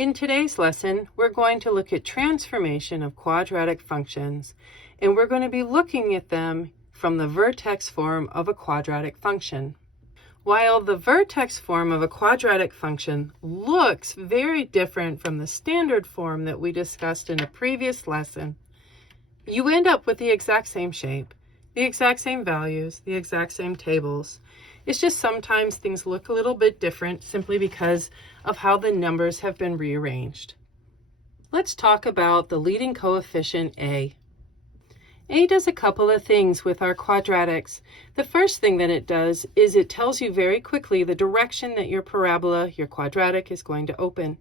In today's lesson, we're going to look at transformation of quadratic functions, and we're going to be looking at them from the vertex form of a quadratic function. While the vertex form of a quadratic function looks very different from the standard form that we discussed in a previous lesson, you end up with the exact same shape, the exact same values, the exact same tables. It's just sometimes things look a little bit different simply because of how the numbers have been rearranged. Let's talk about the leading coefficient A. A does a couple of things with our quadratics. The first thing that it does is it tells you very quickly the direction that your parabola, your quadratic, is going to open.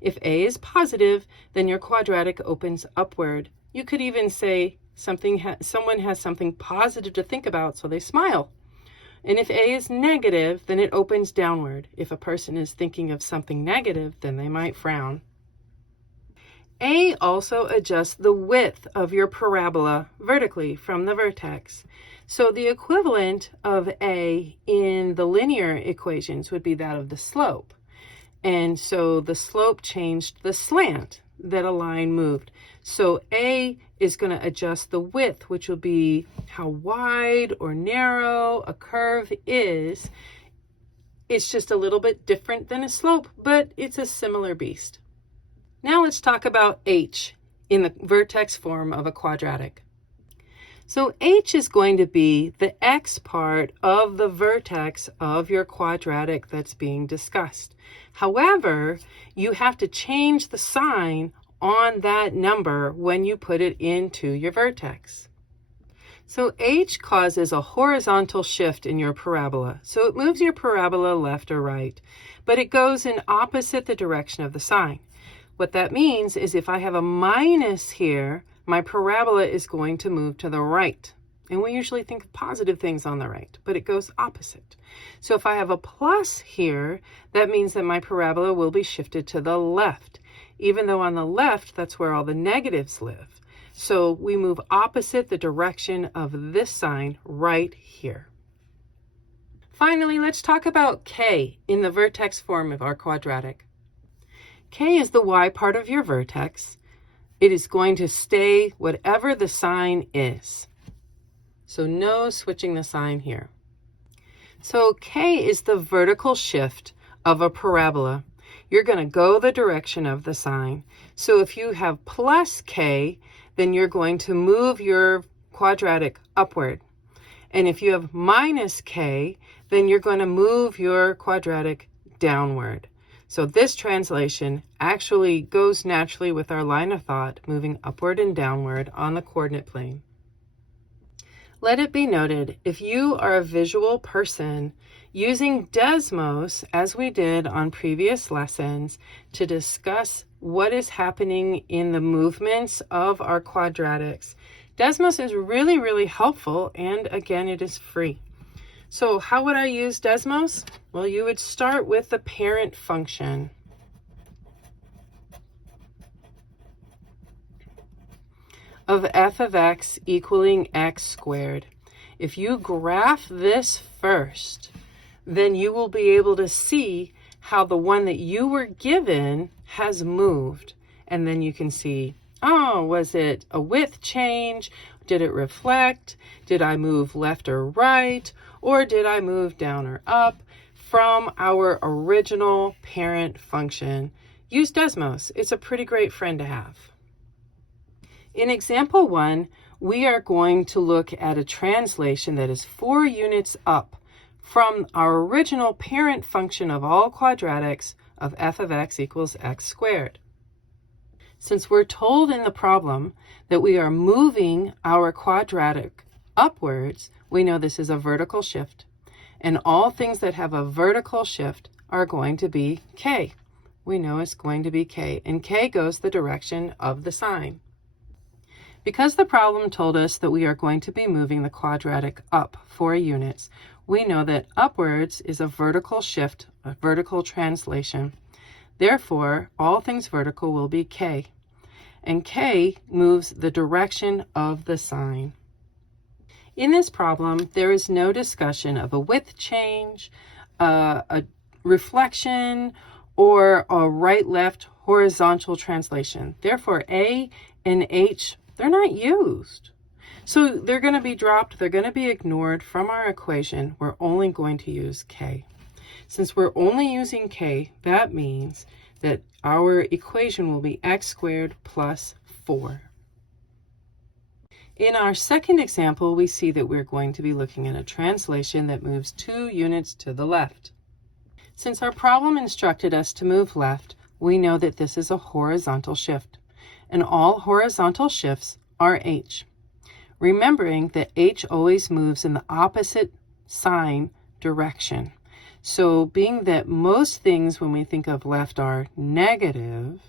If A is positive, then your quadratic opens upward. You could even say someone has something positive to think about, so they smile. And if A is negative, then it opens downward. If a person is thinking of something negative, then they might frown. A also adjusts the width of your parabola vertically from the vertex. So the equivalent of A in the linear equations would be that of the slope. And so the slope changed the slant that a line moved. So A is going to adjust the width, which will be how wide or narrow a curve is. It's just a little bit different than a slope, but it's a similar beast. Now let's talk about H in the vertex form of a quadratic. So H is going to be the x part of the vertex of your quadratic that's being discussed. However, you have to change the sign on that number when you put it into your vertex. So H causes a horizontal shift in your parabola. So it moves your parabola left or right, but it goes in opposite the direction of the sign. What that means is if I have a minus here, my parabola is going to move to the right. And we usually think of positive things on the right, but it goes opposite. So if I have a plus here, that means that my parabola will be shifted to the left, even though on the left, that's where all the negatives live. So we move opposite the direction of this sign right here. Finally, let's talk about K in the vertex form of our quadratic. K is the y part of your vertex. It is going to stay whatever the sign is. So no switching the sign here. So K is the vertical shift of a parabola. You're going to go the direction of the sign. So if you have plus K, then you're going to move your quadratic upward. And if you have minus K, then you're going to move your quadratic downward. So this translation actually goes naturally with our line of thought, moving upward and downward on the coordinate plane. Let it be noted, if you are a visual person, using Desmos, as we did on previous lessons, to discuss what is happening in the movements of our quadratics, Desmos is really, really helpful, and again, it is free. So how would I use Desmos? Well, you would start with the parent function. Of f of x equaling x squared. If you graph this first, then you will be able to see how the one that you were given has moved. And then you can see, oh, was it a width change? Did it reflect? Did I move left or right? Or did I move down or up from our original parent function? Use Desmos. It's a pretty great friend to have. In example 1, we are going to look at a translation that is 4 units up from our original parent function of all quadratics of f of x equals x squared. Since we're told in the problem that we are moving our quadratic upwards, we know this is a vertical shift. And all things that have a vertical shift are going to be K. We know it's going to be K, and K goes the direction of the sign. Because the problem told us that we are going to be moving the quadratic up 4 units, we know that upwards is a vertical shift, a vertical translation. Therefore, all things vertical will be K. And K moves the direction of the sign. In this problem, there is no discussion of a width change, a reflection, or a right-left horizontal translation. Therefore, A and H, they're not used. So they're going to be dropped. They're going to be ignored from our equation. We're only going to use K. Since we're only using K, that means that our equation will be x squared plus 4. In our second example, we see that we're going to be looking at a translation that moves 2 units to the left. Since our problem instructed us to move left, we know that this is a horizontal shift, and all horizontal shifts are H. Remembering that H always moves in the opposite sign direction. So being that most things when we think of left are negative,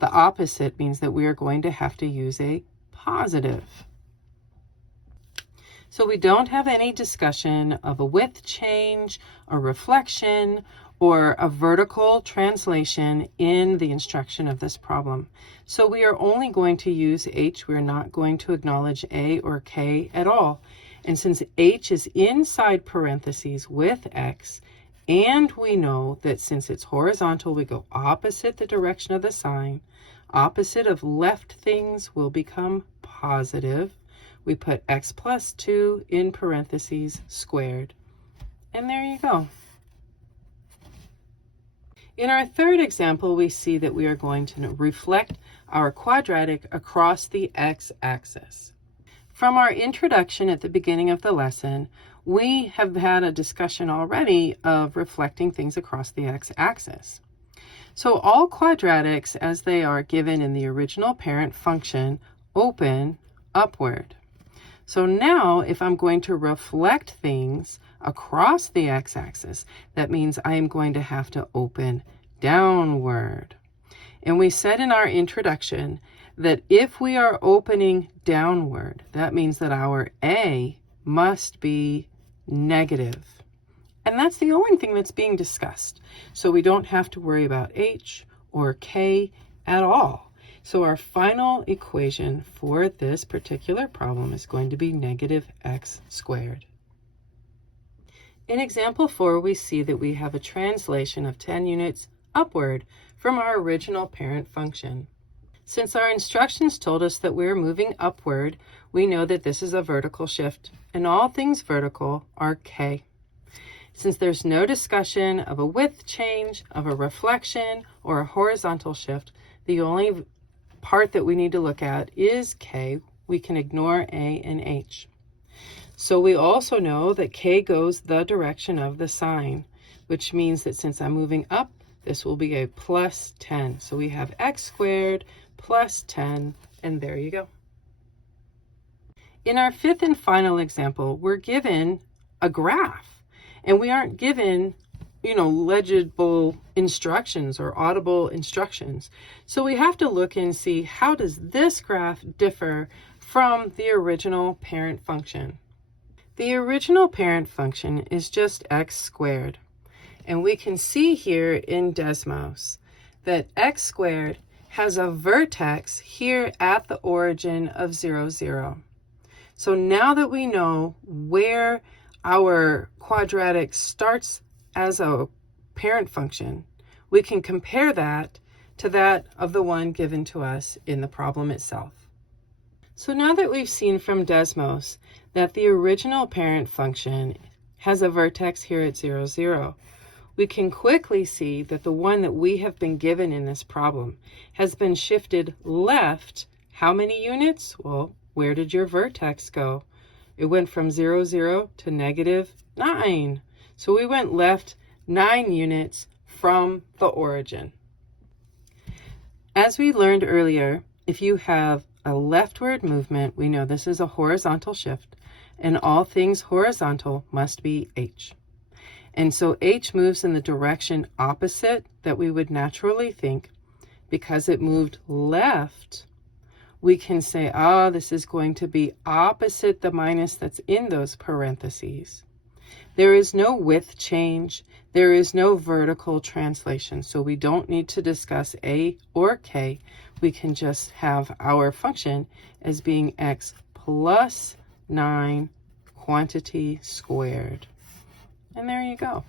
the opposite means that we are going to have to use a positive. So we don't have any discussion of a width change, a reflection, or a vertical translation in the instruction of this problem. So we are only going to use H. We're not going to acknowledge A or K at all. And since H is inside parentheses with X, and we know that since it's horizontal, we go opposite the direction of the sign, opposite of left things will become positive. We put X plus 2 in parentheses squared. And there you go. In our third example, we see that we are going to reflect our quadratic across the x-axis. From our introduction at the beginning of the lesson, we have had a discussion already of reflecting things across the x-axis. So all quadratics, as they are given in the original parent function, open upward. So now, if I'm going to reflect things across the x-axis, that means I am going to have to open downward. And we said in our introduction that if we are opening downward, that means that our A must be negative. And that's the only thing that's being discussed. So we don't have to worry about H or K at all. So our final equation for this particular problem is going to be negative x squared. In example 4, we see that we have a translation of 10 units upward from our original parent function. Since our instructions told us that we're moving upward, we know that this is a vertical shift, and all things vertical are K. Since there's no discussion of a width change, of a reflection, or a horizontal shift, the only part that we need to look at is K. We can ignore A and H. So we also know that K goes the direction of the sign, which means that since I'm moving up, this will be a plus 10. So we have x squared plus 10, and there you go. In our fifth and final example, we're given a graph, and we aren't given legible instructions or audible instructions. So we have to look and see, how does this graph differ from the original parent function? The original parent function is just x squared. And we can see here in Desmos that x squared has a vertex here at the origin of 0, 0. So now that we know where our quadratic starts as a parent function, we can compare that to that of the one given to us in the problem itself. So now that we've seen from Desmos that the original parent function has a vertex here at 0, 0, we can quickly see that the one that we have been given in this problem has been shifted left. How many units? Well, where did your vertex go? It went from 0, 0 to negative 9. So we went left 9 units from the origin. As we learned earlier, if you have a leftward movement, we know this is a horizontal shift, and all things horizontal must be H. And so H moves in the direction opposite that we would naturally think. Because it moved left, we can say, this is going to be opposite the minus that's in those parentheses. There is no width change. There is no vertical translation. So we don't need to discuss A or K. We can just have our function as being x plus 9 quantity squared. And there you go.